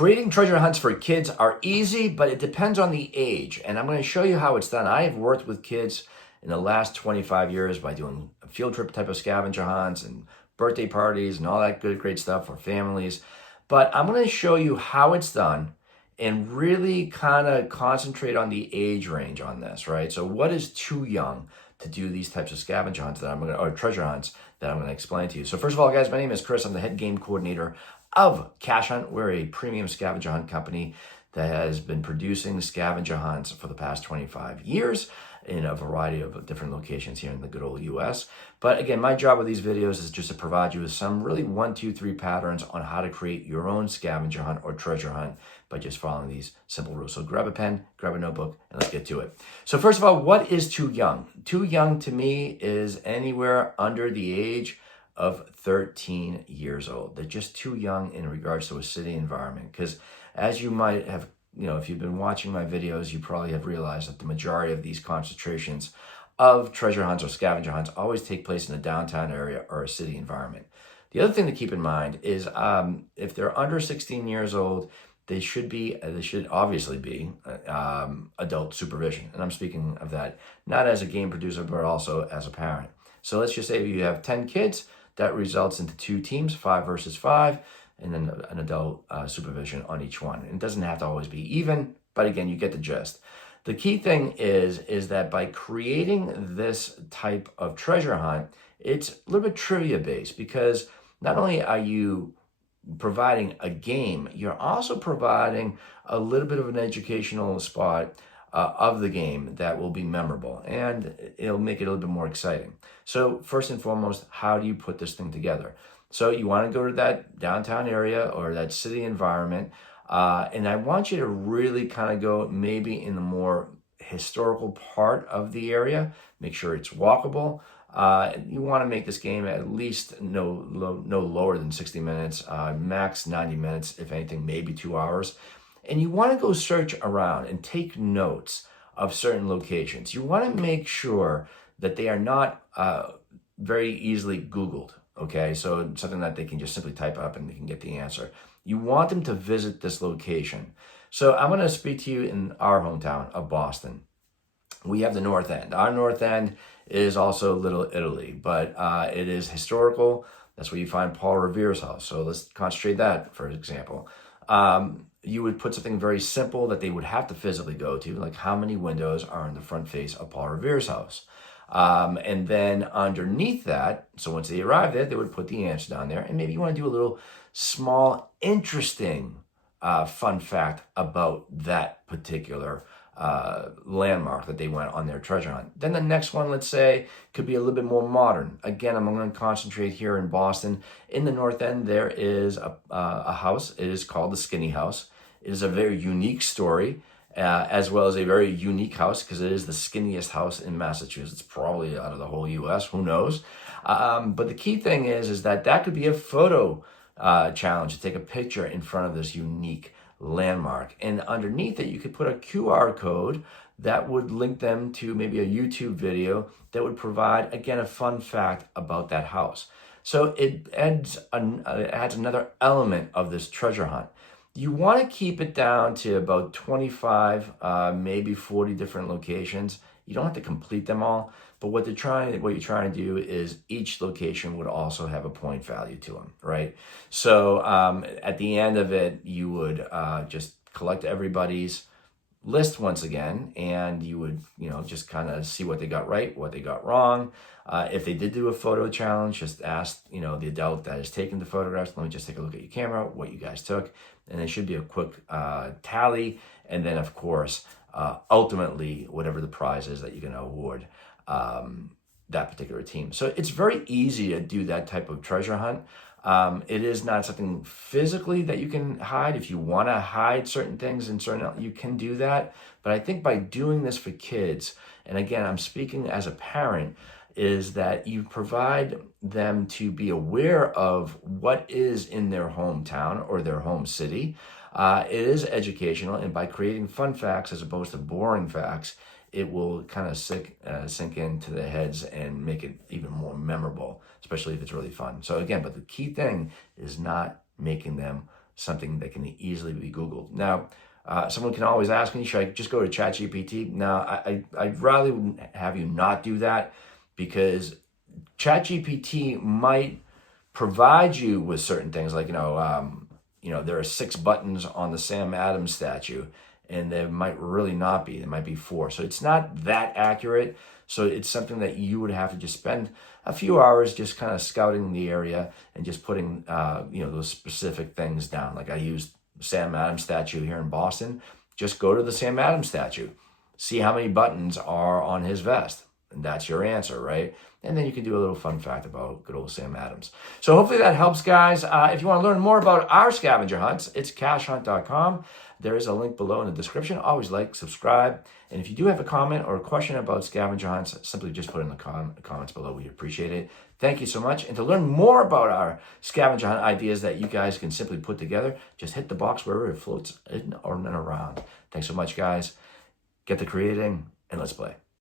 Creating treasure hunts for kids are easy, but it depends on the age. And I'm going to show you how it's done. I have worked with kids in the last 25 years by doing field trip type of scavenger hunts and birthday parties and all that great stuff for families. But I'm going to show you how it's done and really kind of concentrate on the age range on this, right? So what is too young to do these types of scavenger hunts or treasure hunts that I'm going to explain to you. So first of all, guys, my name is Chris. I'm the head game coordinator of Cash Hunt. We're a premium scavenger hunt company that has been producing scavenger hunts for the past 25 years in a variety of different locations here in the good old US. But again, my job with these videos is just to provide you with some really 1, 2, 3 patterns on how to create your own scavenger hunt or treasure hunt by just following these simple rules. So grab a pen, grab a notebook, and let's get to it. So first of all, what is too young? Too young to me is anywhere under the age of 13 years old. They're just too young in regards to a city environment, because as you might have, if you've been watching my videos, you probably have realized that the majority of these concentrations of treasure hunts or scavenger hunts always take place in a downtown area or a city environment. The other thing to keep in mind is if they're under 16 years old, they should obviously be adult supervision. And I'm speaking of that not as a game producer, but also as a parent. So let's just say you have 10 kids, that results into 2 teams, 5 versus 5, and then an adult supervision on each one. It doesn't have to always be even, but again, you get the gist. The key thing is that by creating this type of treasure hunt, it's a little bit trivia based, because not only are you providing a game, you're also providing a little bit of an educational spot of the game that will be memorable, and it'll make it a little bit more exciting. So first and foremost, how do you put this thing together? So you want to go to that downtown area or that city environment, and I want you to really kind of go maybe in the more historical part of the area. Make sure it's walkable. You want to make this game at least no lower than 60 minutes, max 90 minutes, if anything, maybe 2 hours. And you want to go search around and take notes of certain locations. You want to make sure that they are not very easily Googled, okay? So something that they can just simply type up and they can get the answer. You want them to visit this location. So I'm going to speak to you in our hometown of Boston. We have the North End. Our North End is also Little Italy, but it is historical. That's where you find Paul Revere's house. So let's concentrate that, for example. You would put something very simple that they would have to physically go to, like how many windows are in the front face of Paul Revere's house. And then underneath that, so once they arrive there, they would put the answer down there. And maybe you want to do a little small, interesting fun fact about that particular landmark that they went on their treasure hunt. Then the next one, let's say, could be a little bit more modern. Again, I'm going to concentrate here in Boston. In the North End, there is a house. It is called the Skinny House. It is a very unique story, as well as a very unique house, because it is the skinniest house in Massachusetts, probably out of the whole U.S. Who knows? But the key thing is that could be a photo challenge to take a picture in front of this unique landmark, and underneath it you could put a QR code that would link them to maybe a YouTube video that would provide, again, a fun fact about that house. So it adds another element of this treasure hunt. You want to keep it down to about 25, maybe 40 different locations. You don't have to complete them all, but what you're trying to do is each location would also have a point value to them, right? So at the end of it, you would just collect everybody's list once again, and you would just kind of see what they got right, what they got wrong. If they did do a photo challenge, just ask the adult that is taking the photographs, let me just take a look at your camera, what you guys took, and it should be a quick tally, and then of course ultimately whatever the prize is that you're going to award that particular team. So it's very easy to do that type of treasure hunt. It is not something physically that you can hide. If you want to hide certain things and you can do that. But I think by doing this for kids, and again, I'm speaking as a parent, is that you provide them to be aware of what is in their hometown or their home city. It is educational, and by creating fun facts as opposed to boring facts, it will kind of sink into their heads and make it even more memorable, especially if it's really fun. So again, but the key thing is not making them something that can easily be Googled. Now, someone can always ask me, should I just go to ChatGPT? Now, I'd rather have you not do that, because ChatGPT might provide you with certain things, like, there are 6 buttons on the Sam Adams statue, and there might really not be. There might be 4. So it's not that accurate. So it's something that you would have to just spend a few hours just kind of scouting the area and just putting, those specific things down. Like I used Sam Adams statue here in Boston. Just go to the Sam Adams statue. See how many buttons are on his vest. And that's your answer, right? And then you can do a little fun fact about good old Sam Adams. So hopefully that helps, guys. If you want to learn more about our scavenger hunts, it's cashhunt.com. There is a link below in the description. Always like, subscribe. And if you do have a comment or a question about scavenger hunts, simply just put it in the comments below. We appreciate it. Thank you so much. And to learn more about our scavenger hunt ideas that you guys can simply put together, just hit the box wherever it floats in or around. Thanks so much, guys. Get to creating, and let's play.